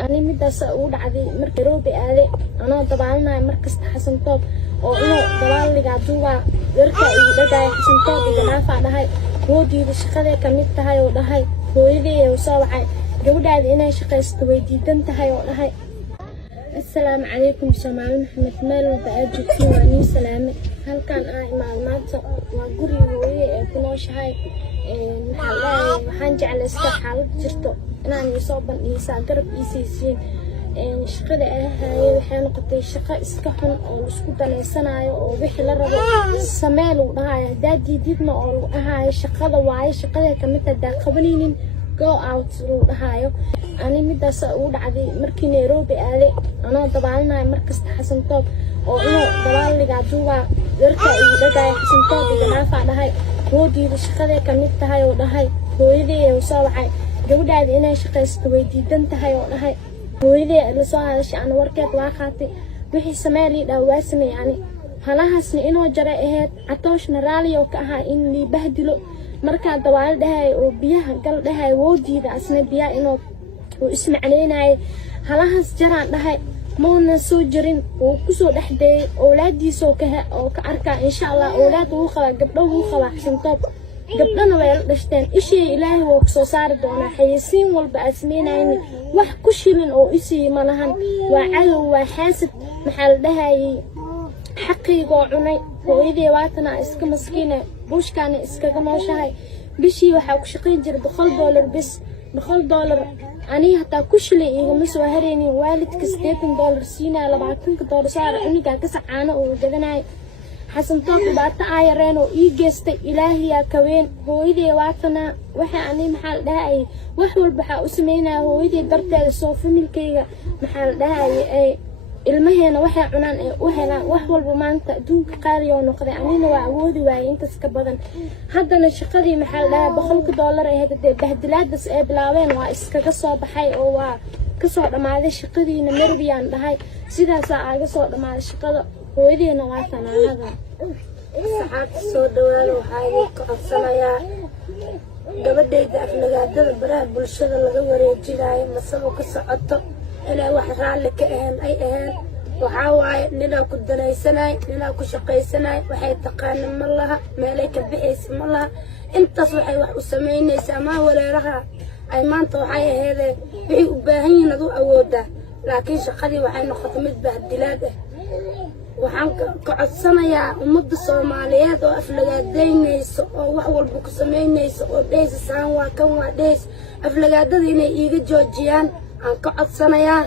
أنا مدرس أقول عادي مركروبي عادي أنا طبعاً مركز حسن طاب أو إنه طبعاً اللي قاعدوها يركع يرجع حسن طاب إذا نافع ده ودي الشقة كميت هاي وده هاي ويدي وصابع جودة إنها شقة استويدي دنت هاي وده هاي. السلام عليكم سماعون محمد مال بأجي واني سلامي هل كان معلومات وقري هوي كنوش هاي محلاي waxaan jeclay iska xaalad jirto inaan soo bandhigo garab isiisiin shaqada ahaayay waxay noqotay shaqo iska xun oo isku daleysanayo oo wixii la rabo sameel u dhahay daadididna oo ahaay shaqada waay shaqada kamid ah qabanaynin go out u dhahayo ani midaas u dhacday markii Nairobi aaday ana dabaalnaa markas xasan toob oo inuu dabaaliga duuba yarka iyo dhagay xasan toob iyo naafa dhahay ودي الشقة كميت هاي ودهاي هويدي وصاوعي جودة إنها شقة ويديدن تهاي ودهاي هويدي اللي صار أنا وركت واخاتي وحي سمالي لو واسمي يعني هلاها سنين جرائهات عطوش نرالي وكأها إني بهدلو مركا دوال دهاي وبيها قل دهاي ودي ده أسنى بيها إنه واسم علينا هلاها سجران دهاي مونا سوجرين وكسو دحدي أولادي سوكها أو كأركا إن شاء الله أولاد وخلا قبله وخلا حسن طب قبلنا ويلدشتين إشي إلهي وكسو صار دونا حيسين والبأسمين عيني وح كشلن أو إسي ملهن وعلو وحاسد محل دهاي حقي قوعني وإذا واتنا إسك مسكينة بوش كان إسك قماشهاي بشي وحاك شقي جر $1 بس $1 أنا حتى كشلي إيه مسوا هريني والد $7 سينا $20 صار إني كان كسعانة وجدناي حسن طب بعد عايرين وإيجست إلهي يا كوين هو إذا واتنا وحي محل دهاي وحول بحا اسمينا هو إذا درت الصوف ملكية محل دهاي المهنة وحي عنان وحلا وحول بمانتا دونك قاري ونقضي عنينا وعودي واي انت سكبضن حدنا الشقدي محل دهاي $1 هيدا بهدلات بس بلاوين واسكا صوبحي او كسو دما هذا الشقدي نمربيان دهاي سيدا ساعة كسو دما هذا الشقدي هو إذا نواتنا هذا saxaad soo dhawaalo waxaa ka codsanayaa gabadhayda aflagaadada baraha bulshada laga wareejinayo masabo ka socoto inay wax raalli ka ahayn ay ahayn waxaa waaye ninaa ku danaysanay ninaa ku shaqaysanay waxay taqaana ma laha meelay ka bixaysa ma laha intaas waxay wax u samaynaysaa ma walaalaha ay maanta waxay aheedee wixii u baahan yihiin adu awoodaa laakiin shaqadii waxay noqotay mid bahdilaad ah waxaan ka codsanayaa ummadda Soomaaliyeed oo aflagaadeynayso oo wax walba ku sameynayso oo dheys saan waa kan waa dheys aflagaadada inay iiga joojiyaan aan ka codsanayaa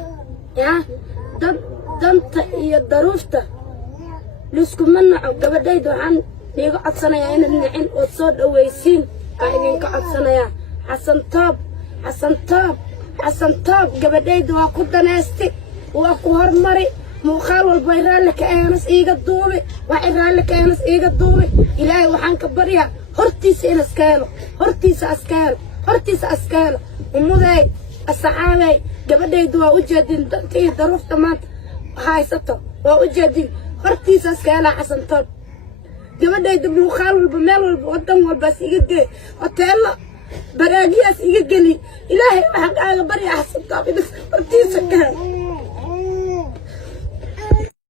danta iyo daruufta lisku manaco gabadhayda waxaan iiga codsanayaa inaad nicin oo soo dhawaysiin aan idinka codsanayaa xasan toob gabadhayda waa ku danaystay waa ku hormari muuqaal walba raalli ka aanas iiga duubi waxay raalli ka aanas iiga duubi ilaahay waxaan ka baryaa hortiisa in askaalo hortiisa askaalo umuday asxaabay gabadhaydu waa u jeedin dantii daruufta maanta haysato waa u jeedin hortiisa askaala xasan toob gabadhaydu muuqaal walba meel walba wadan walba iiga gee hoteelo baraagiyaas iiga geli ilaahay waxaan kaaga baryaa xasan toob hortiisa kaal